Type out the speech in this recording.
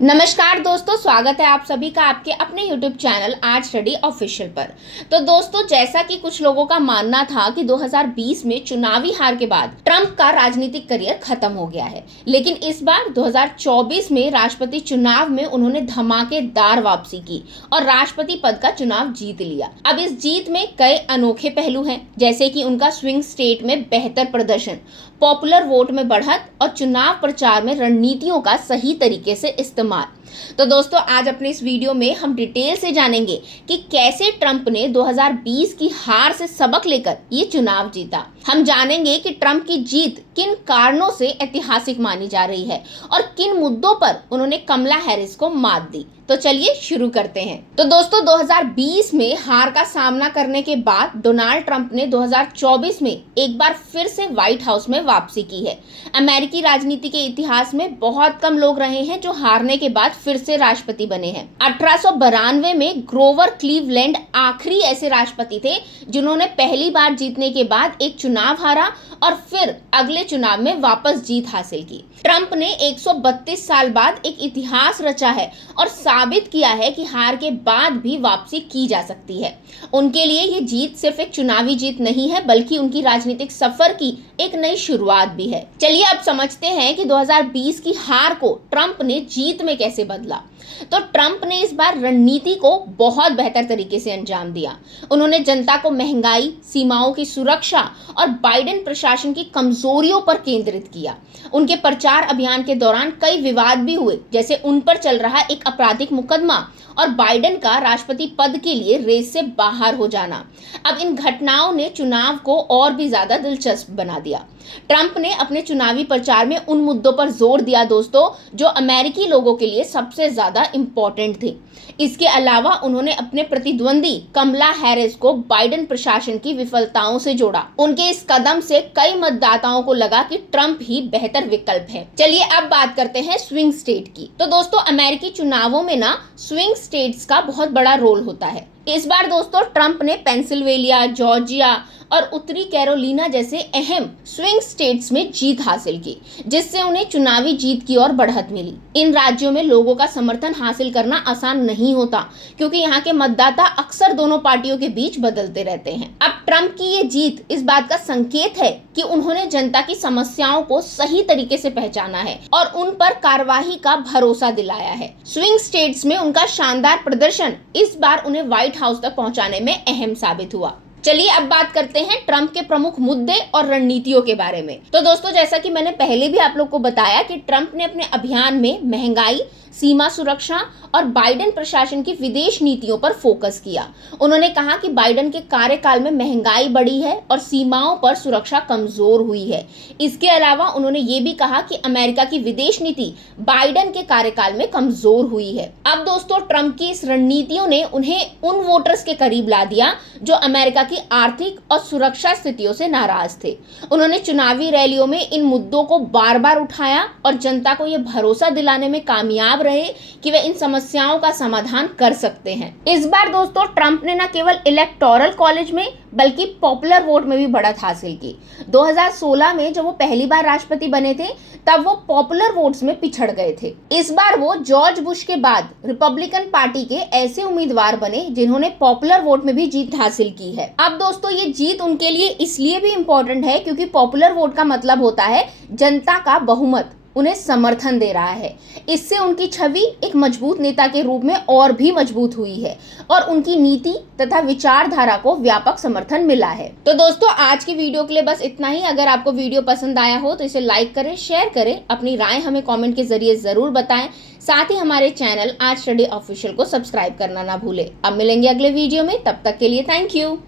नमस्कार दोस्तों, स्वागत है आप सभी का आपके अपने YouTube चैनल आज स्टडी ऑफिशियल पर। तो दोस्तों, जैसा कि कुछ लोगों का मानना था कि 2020 में चुनावी हार के बाद ट्रंप का राजनीतिक करियर खत्म हो गया है, लेकिन इस बार 2024 में राष्ट्रपति चुनाव में उन्होंने धमाकेदार वापसी की और राष्ट्रपति पद का चुनाव जीत लिया। अब इस जीत में कई अनोखे पहलू हैं, जैसे कि उनका स्विंग स्टेट में बेहतर प्रदर्शन, पॉपुलर वोट में बढ़त और चुनाव प्रचार में रणनीतियों का सही तरीके से इस्तेमाल। तो दोस्तों, आज अपने इस वीडियो में हम डिटेल से जानेंगे कि कैसे ट्रंप ने 2020 की हार से सबक लेकर ये चुनाव जीता। हम जानेंगे कि ट्रंप की जीत किन कारणों से ऐतिहासिक मानी जा रही है और किन मुद्दों पर उन्होंने कमला हैरिस को मात दी। तो चलिए शुरू करते हैं। तो दोस्तों, 2020 में हार का सामना करने के बाद डोनाल्ड ट्रंप ने 2024 में एक बार फिर से व्हाइट हाउस में वापसी की है। अमेरिकी राजनीति के इतिहास में बहुत कम लोग रहे हैं जो हारने के बाद फिर से राष्ट्रपति बने हैं। 1892 में ग्रोवर क्लीवलैंड आखिरी ऐसे राष्ट्रपति थे जिन्होंने पहली बार जीतने के बाद एक चुनाव हारा और फिर अगले चुनाव में वापस जीत हासिल की। ट्रंप ने 132 साल बाद एक इतिहास रचा है और साबित किया है कि हार के बाद भी वापसी की जा सकती है। उनके लिए ये जीत सिर्फ एक चुनावी जीत नहीं है, बल्कि उनकी राजनीतिक सफर की एक नई शुरुआत भी है। चलिए अब समझते हैं कि 2020 की हार को ट्रंप ने जीत में कैसे बदला। तो ट्रंप ने इस बार रणनीति को बहुत बेहतर तरीके से अंजाम दिया। उन्होंने जनता को महंगाई, सीमाओं की सुरक्षा और बाइडेन प्रशासन की कमजोरियों पर केंद्रित किया। उनके प्रचार अभियान के दौरान कई विवाद भी हुए, जैसे उन पर चल रहा एक आपराधिक मुकदमा और बाइडेन का राष्ट्रपति पद के लिए रेस से बाहर हो जाना। अब इन घटनाओं ने चुनाव को और भी ज्यादा दिलचस्प बना दिया। ट्रंप ने अपने चुनावी प्रचार में उन मुद्दों पर जोर दिया दोस्तों, जो अमेरिकी लोगों के लिए सबसे ज्यादा इम्पोर्टेंट थे। इसके अलावा उन्होंने अपने प्रतिद्वंदी कमला हैरिस को बाइडेन प्रशासन की विफलताओं से जोड़ा। उनके इस कदम से कई मतदाताओं को लगा कि ट्रंप ही बेहतर विकल्प है। चलिए अब बात करते हैं स्विंग स्टेट की। तो दोस्तों, अमेरिकी चुनावों में ना स्विंग स्टेट्स का बहुत बड़ा रोल होता है। इस बार दोस्तों ट्रंप ने पेंसिल्वेनिया, जॉर्जिया और उत्तरी कैरोलिना जैसे अहम स्विंग स्टेट्स में जीत हासिल की, जिससे उन्हें चुनावी जीत की ओर बढ़त मिली। इन राज्यों में लोगों का समर्थन हासिल करना आसान नहीं होता, क्योंकि यहाँ के मतदाता अक्सर दोनों पार्टियों के बीच बदलते रहते हैं। अब ट्रंप की ये जीत इस बात का संकेत है कि उन्होंने जनता की समस्याओं को सही तरीके से पहचाना है और उन पर कार्यवाही का भरोसा दिलाया है। स्विंग स्टेट्स में उनका शानदार प्रदर्शन इस बार उन्हें व्हाइट हाउस तक पहुंचाने में अहम साबित हुआ। चलिए अब बात करते हैं ट्रंप के प्रमुख मुद्दे और रणनीतियों के बारे में। तो दोस्तों, जैसा कि मैंने पहले भी आप लोग को बताया कि ट्रंप ने अपने अभियान में महंगाई, सीमा सुरक्षा और बाइडेन प्रशासन की विदेश नीतियों पर फोकस किया। उन्होंने कहा कि बाइडेन के कार्यकाल में महंगाई बढ़ी है और सीमाओं पर सुरक्षा कमजोर हुई है। इसके अलावा उन्होंने ये भी कहा कि अमेरिका की विदेश नीति बाइडेन के कार्यकाल में कमजोर हुई है। अब दोस्तों, ट्रंप की इस रणनीतियों ने उन्हें उन वोटर्स के करीब ला दिया जो अमेरिका की आर्थिक और सुरक्षा स्थितियों से नाराज थे। उन्होंने चुनावी रैलियों में इन मुद्दों को बार बार उठाया और जनता को यह भरोसा दिलाने में कामयाब रहे कि वे इन समस्याओं का समाधान कर सकते हैं। इस बार दोस्तों ट्रंप ने न केवल इलेक्टोरल कॉलेज में बल्कि पॉपुलर वोट में भी बढ़त हासिल की। 2016 में जब वो पहली बार राष्ट्रपति बने थे, तब वो पॉपुलर वोट्स में पिछड़ गए थे। इस बार वो जॉर्ज बुश के बाद रिपब्लिकन पार्टी के ऐसे उम्मीदवार बने जिन्होंने पॉपुलर वोट में भी जीत हासिल की है। अब दोस्तों, ये जीत उनके लिए इसलिए भी इम्पोर्टेंट है क्योंकि पॉपुलर वोट का मतलब होता है जनता का बहुमत उन्हें समर्थन दे रहा है। इससे उनकी छवि एक मजबूत नेता के रूप में और भी मजबूत हुई है और उनकी नीति तथा विचारधारा को व्यापक समर्थन मिला है। तो दोस्तों, आज की वीडियो के लिए बस इतना ही। अगर आपको वीडियो पसंद आया हो तो इसे लाइक करें, शेयर करें, अपनी राय हमें कमेंट के जरिए जरूर बताएं। साथ ही हमारे चैनल आज स्टडी ऑफिशियल को सब्सक्राइब करना ना भूलें। अब मिलेंगे अगले वीडियो में, तब तक के लिए थैंक यू।